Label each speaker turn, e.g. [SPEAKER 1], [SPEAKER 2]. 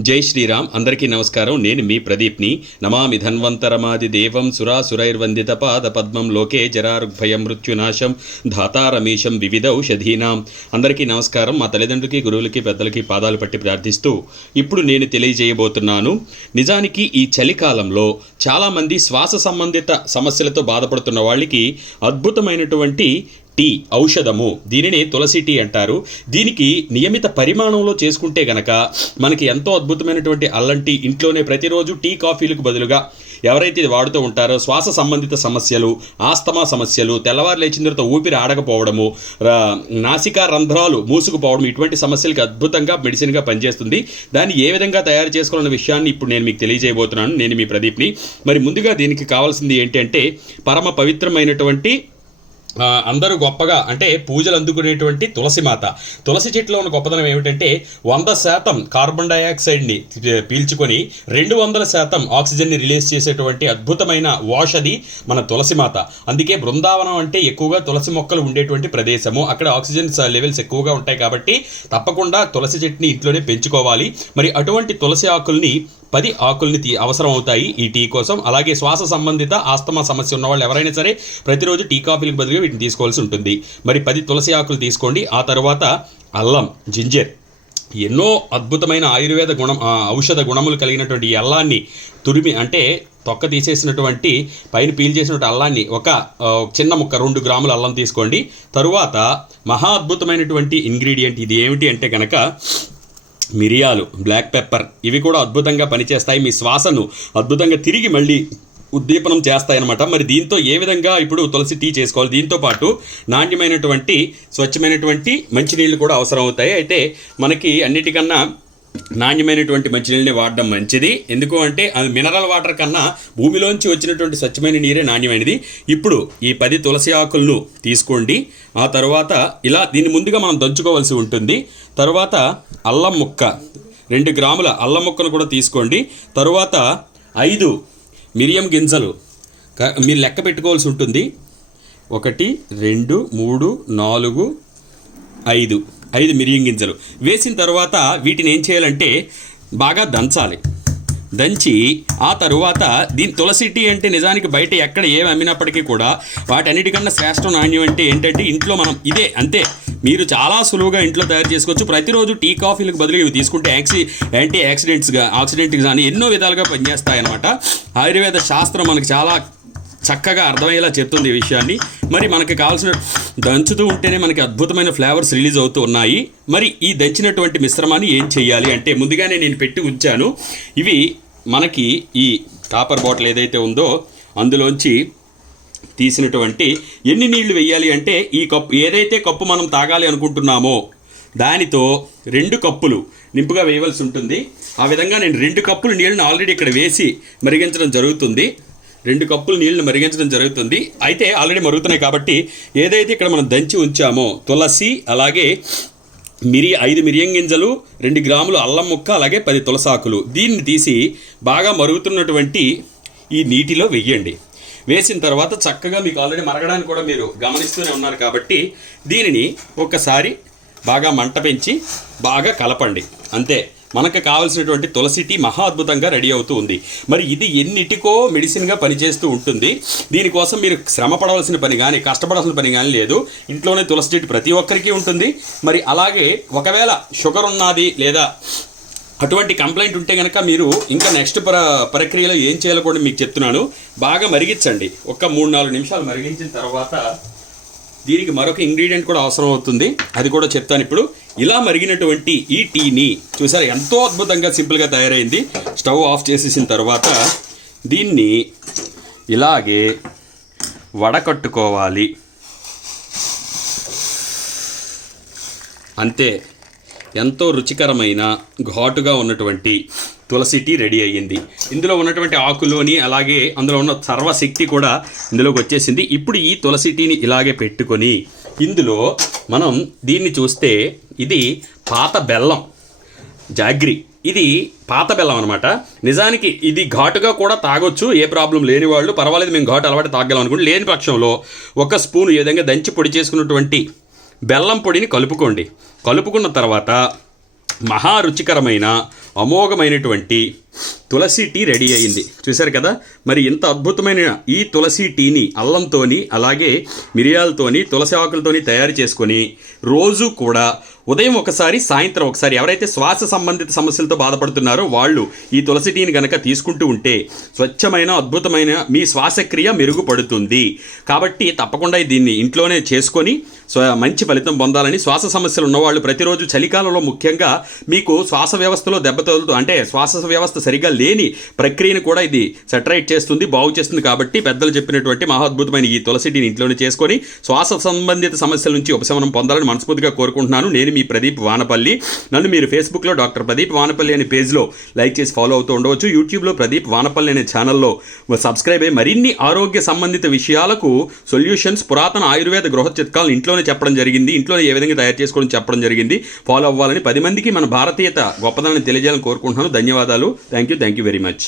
[SPEAKER 1] జై శ్రీరామ్ అందరికీ నమస్కారం. నేను మీ ప్రదీప్ని. నమామి ధన్వంతరమాది దేవం సురాసురైర్వందిత పాద పద్మం లోకే జరారుగ్భయం మృత్యునాశం ధాతారమీశం వివిధౌషధీనాం. అందరికీ నమస్కారం. మా తల్లిదండ్రులకి గురువులకి పెద్దలకి పాదాలు పట్టి ప్రార్థిస్తూ ఇప్పుడు నేను తెలియజేయబోతున్నాను. నిజానికి ఈ చలికాలంలో చాలామంది శ్వాస సంబంధిత సమస్యలతో బాధపడుతున్న వాళ్ళకి అద్భుతమైనటువంటి టీ ఔషధము దీనిని తులసి టీ అంటారు. దీనికి నియమిత పరిమాణంలో చేసుకుంటే గనక మనకి ఎంతో అద్భుతమైనటువంటి అల్లం టీ ఇంట్లోనే ప్రతిరోజు టీ కాఫీలకు బదులుగా ఎవరైతే ఇది వాడుతూ ఉంటారో శ్వాస సంబంధిత సమస్యలు ఆస్తమా సమస్యలు తెల్లవారు లేచిన తర్వాత ఊపిరి ఆడకపోవడము నాసికా రంధ్రాలు మూసుకుపోవడం ఇటువంటి సమస్యలకు అద్భుతంగా మెడిసిన్గా పనిచేస్తుంది. దాన్ని ఏ విధంగా తయారు చేసుకోవాలన్న విషయాన్ని ఇప్పుడు నేను మీకు తెలియజేయబోతున్నాను. నేను మీ ప్రదీప్ని. మరి ముందుగా దీనికి కావాల్సింది ఏంటంటే పరమ పవిత్రమైనటువంటి అందరూ గొప్పగా అంటే పూజలు అందుకునేటువంటి తులసి మాత తులసి చెట్టులో ఉన్న గొప్పదనం ఏమిటంటే వంద శాతం కార్బన్ డైఆక్సైడ్ని పీల్చుకొని రెండు వందల శాతం ఆక్సిజన్ని రిలీజ్ చేసేటువంటి అద్భుతమైన వాషది మన తులసి మాత అందుకే బృందావనం అంటే ఎక్కువగా తులసి మొక్కలు ఉండేటువంటి ప్రదేశము. అక్కడ ఆక్సిజన్ లెవెల్స్ ఎక్కువగా ఉంటాయి కాబట్టి తప్పకుండా తులసి చెట్టుని ఇంట్లోనే పెంచుకోవాలి. మరి అటువంటి తులసి ఆకుల్ని పది ఆకుల్ని తీ అవసరం అవుతాయి ఈ టీ కోసం. అలాగే శ్వాస సంబంధిత ఆస్తమా సమస్య ఉన్న వాళ్ళు ఎవరైనా సరే ప్రతిరోజు టీ కాఫీలకు బదులుగా వీటిని తీసుకోవాల్సి ఉంటుంది. మరి పది తులసి ఆకులు తీసుకోండి. ఆ తర్వాత అల్లం జింజర్ ఎన్నో అద్భుతమైన ఆయుర్వేద గుణం ఔషధ గుణములు కలిగినటువంటి ఈ అల్లాన్ని తురిమి అంటే తొక్క తీసేసినటువంటి పైన పీల్ చేసినటువంటి అల్లాన్ని ఒక చిన్న ముక్క రెండు గ్రాముల అల్లం తీసుకోండి. తరువాత మహా అద్భుతమైనటువంటి ఇంగ్రీడియంట్ ఇది ఏమిటి అంటే కనుక మిరియాలు బ్లాక్ పెప్పర్ ఇవి కూడా అద్భుతంగా పనిచేస్తాయి. మీ శ్వాసను అద్భుతంగా తిరిగి మళ్ళీ ఉద్దీపనం చేస్తాయన్నమాట. మరి దీంతో ఏ విధంగా ఇప్పుడు తులసి టీ చేసుకోవాలి? దీంతో పాటు నాణ్యమైనటువంటి స్వచ్ఛమైనటువంటి మంచినీళ్ళు కూడా అవసరం అవుతాయి అయితే మనకి అన్నిటికన్నా నాణ్యమైనటువంటి మంచినీళ్ళని వాడడం మంచిది. ఎందుకు అంటే అది మినరల్ వాటర్ కన్నా భూమిలోంచి వచ్చినటువంటి స్వచ్ఛమైన నీరే నాణ్యమైనది. ఇప్పుడు ఈ పది తులసి ఆకులను తీసుకోండి. ఆ తర్వాత ఇలా దీన్ని ముందుగా మనం దంచుకోవాల్సి ఉంటుంది. తర్వాత అల్లం ముక్క రెండు గ్రాముల అల్లం ముక్కను కూడా తీసుకోండి. తరువాత ఐదు మిరియం గింజలు మీరు లెక్క పెట్టుకోవాల్సి ఉంటుంది. ఒకటి రెండు మూడు నాలుగు ఐదు. ఐదు మిరియం గింజలు. వేసిన తర్వాత వీటిని ఏం చేయాలంటే బాగా దంచాలి. దంచి ఆ తరువాత దీని తులసి టీ అంటే నిజానికి బయట ఎక్కడ ఏమి అమ్మినప్పటికీ కూడా వాటన్నిటికన్నా శ్రేష్ట నాణ్యం అంటే ఏంటంటే ఇంట్లో మనం ఇదే అంతే. మీరు చాలా సులువుగా ఇంట్లో తయారు చేసుకోవచ్చు. ప్రతిరోజు టీ కాఫీలకు బదులు ఇవి తీసుకుంటే యాక్సి యాంటీ యాక్సిడెంట్స్గా ఆక్సిడెంట్స్ కానీ ఎన్నో విధాలుగా పనిచేస్తాయన్నమాట. ఆయుర్వేద శాస్త్రం మనకి చాలా చక్కగా అర్థమయ్యేలా చెప్తుంది ఈ విషయాన్ని. మరి మనకి కావాల్సిన దంచుతూ ఉంటేనే మనకి అద్భుతమైన ఫ్లేవర్స్ రిలీజ్ అవుతూ ఉన్నాయి. మరి ఈ దంచినటువంటి మిశ్రమాన్ని ఏం చేయాలి అంటే ముందుగానే నేను పెట్టి ఉంచాను. ఇవి మనకి ఈ కాపర్ బాటిల్ ఏదైతే ఉందో అందులోంచి తీసినటువంటి ఎన్ని నీళ్ళు వెయ్యాలి అంటే ఈ కప్పు ఏదైతే కప్పు మనం తాగాలి అనుకుంటున్నామో దానితో రెండు కప్పులు నింపుగా వేయవలసి ఉంటుంది. ఆ విధంగా నేను రెండు కప్పులు నీళ్ళని ఆల్రెడీ ఇక్కడ వేసి మరిగించడం జరుగుతుంది. రెండు కప్పులు నీళ్ళు మరిగించడం జరుగుతుంది. అయితే ఆల్రెడీ మరుగుతున్నాయి కాబట్టి ఏదైతే ఇక్కడ మనం దంచి ఉంచామో తులసి అలాగే మిరి ఐదు మిరియం గింజలు రెండు గ్రాములు అల్లం ముక్క అలాగే పది తులసాకులు. దీన్ని తీసి బాగా మరుగుతున్నటువంటి ఈ నీటిలో వెయ్యండి వేసిన తర్వాత చక్కగా మీకు ఆల్రెడీ మరగడానికి కూడా మీరు గమనిస్తూనే ఉన్నారు కాబట్టి దీనిని ఒక్కసారి బాగా మంట పెంచి బాగా కలపండి. అంతే. మనకు కావలసినటువంటి తులసి టీ మహా అద్భుతంగా రెడీ అవుతూ ఉంది. మరి ఇది ఎన్నిటికో మెడిసిన్గా పనిచేస్తూ ఉంటుంది. దీనికోసం మీరు శ్రమ పడవలసిన పని కానీ కష్టపడాల్సిన పని కానీ లేదు. ఇంట్లోనే తులసి చెట్టు ప్రతి ఒక్కరికి ఉంటుంది. మరి అలాగే ఒకవేళ షుగర్ ఉన్నది లేదా అటువంటి కంప్లైంట్ ఉంటే కనుక మీరు ఇంకా నెక్స్ట్ ప్ర ప్రక్రియలో ఏం చేయాలో కూడా మీకు చెప్తున్నాను. బాగా మరిగించండి. ఒక మూడు నాలుగు నిమిషాలు మరిగించిన తర్వాత దీనికి మరొక ఇంగ్రీడియంట్ కూడా అవసరం అవుతుంది అది కూడా చెప్తాను ఇప్పుడు. ఇలా మరిగినటువంటి ఈ టీని చూసారా ఎంతో అద్భుతంగా సింపుల్గా తయారైంది. స్టవ్ ఆఫ్ చేసేసిన తర్వాత దీన్ని ఇలాగే వడకట్టుకోవాలి. అంతే. ఎంతో రుచికరమైన ఘాటుగా ఉన్నటువంటి తులసి టీ రెడీ అయ్యింది. ఇందులో ఉన్నటువంటి ఆకులోని అలాగే అందులో ఉన్న సర్వశక్తి కూడా ఇందులోకి వచ్చేసింది. ఇప్పుడు ఈ తులసి టీని ఇలాగే పెట్టుకొని ఇందులో మనం దీన్ని చూస్తే ఇది పాత బెల్లం జాగ్రి. ఇది పాత బెల్లం అనమాట నిజానికి ఇది ఘాటుగా కూడా తాగొచ్చు ఏ ప్రాబ్లం లేని వాళ్ళు. పర్వాలేదు మేము ఘాటు అలవాటు తాగలం అనుకుంటే లేని పక్షంలో ఒక స్పూన్ ఈ విధంగా దంచి పొడి చేసుకున్నటువంటి బెల్లం పొడిని కలుపుకోండి. కలుపుకున్న తర్వాత మహా రుచికరమైన అమోఘమైనటువంటి తులసి టీ రెడీ అయింది చూశారు కదా? మరి ఇంత అద్భుతమైన ఈ తులసి టీని అల్లంతోని అలాగే మిరియాలతోని తులసి ఆకులతోని తయారు చేసుకొని రోజు కూడా ఉదయం ఒకసారి సాయంత్రం ఒకసారి ఎవరైతే శ్వాస సంబంధిత సమస్యలతో బాధపడుతున్నారో వాళ్ళు ఈ తులసి టీని కనుక తీసుకుంటూ ఉంటే స్వచ్ఛమైన అద్భుతమైన మీ శ్వాసక్రియ మెరుగుపడుతుంది. కాబట్టి తప్పకుండా దీన్ని ఇంట్లోనే చేసుకొని మంచి ఫలితం పొందాలని శ్వాస సమస్యలు ఉన్నవాళ్ళు ప్రతిరోజు చలికాలంలో ముఖ్యంగా మీకు శ్వాస వ్యవస్థలో దెబ్బతలుతూ అంటే శ్వాస వ్యవస్థ సరిగా లేని ప్రక్రియను కూడా ఇది సెటరైట్ చేస్తుంది బాగు చేస్తుంది కాబట్టి పెద్దలు చెప్పినటువంటి మహాద్భుతమైన ఈ తులసిటీని ఇంట్లోనే చేసుకొని శ్వాస సంబంధిత సమస్యల నుంచి ఉపశమనం పొందాలని మనస్ఫూర్తిగా కోరుకుంటున్నాను. నేను మీ ప్రదీప్ వానపల్లి. నన్ను మీరు ఫేస్బుక్లో డాక్టర్ ప్రదీప్ వానపల్లి అనే పేజ్లో లైక్ చేసి ఫాలో అవుతూ ఉండవచ్చు. యూట్యూబ్లో ప్రదీప్ వానపల్లి అనే ఛానల్లో సబ్స్క్రైబ్ అయ్యి మరిన్ని ఆరోగ్య సంబంధిత విషయాలకు సొల్యూషన్స్ పురాతన ఆయుర్వేద గృహ చిట్కాలను ఇంట్లోనే చెప్పడం జరిగింది ఇంట్లోనే ఏ విధంగా తయారు చేసుకోవడం చెప్పడం జరిగింది. ఫాలో అవ్వాలని పది మందికి మన భారతీయత గొప్పదనాన్ని తెలియజేయాలని కోరుకుంటున్నాను. ధన్యవాదాలు. Thank you thank you very much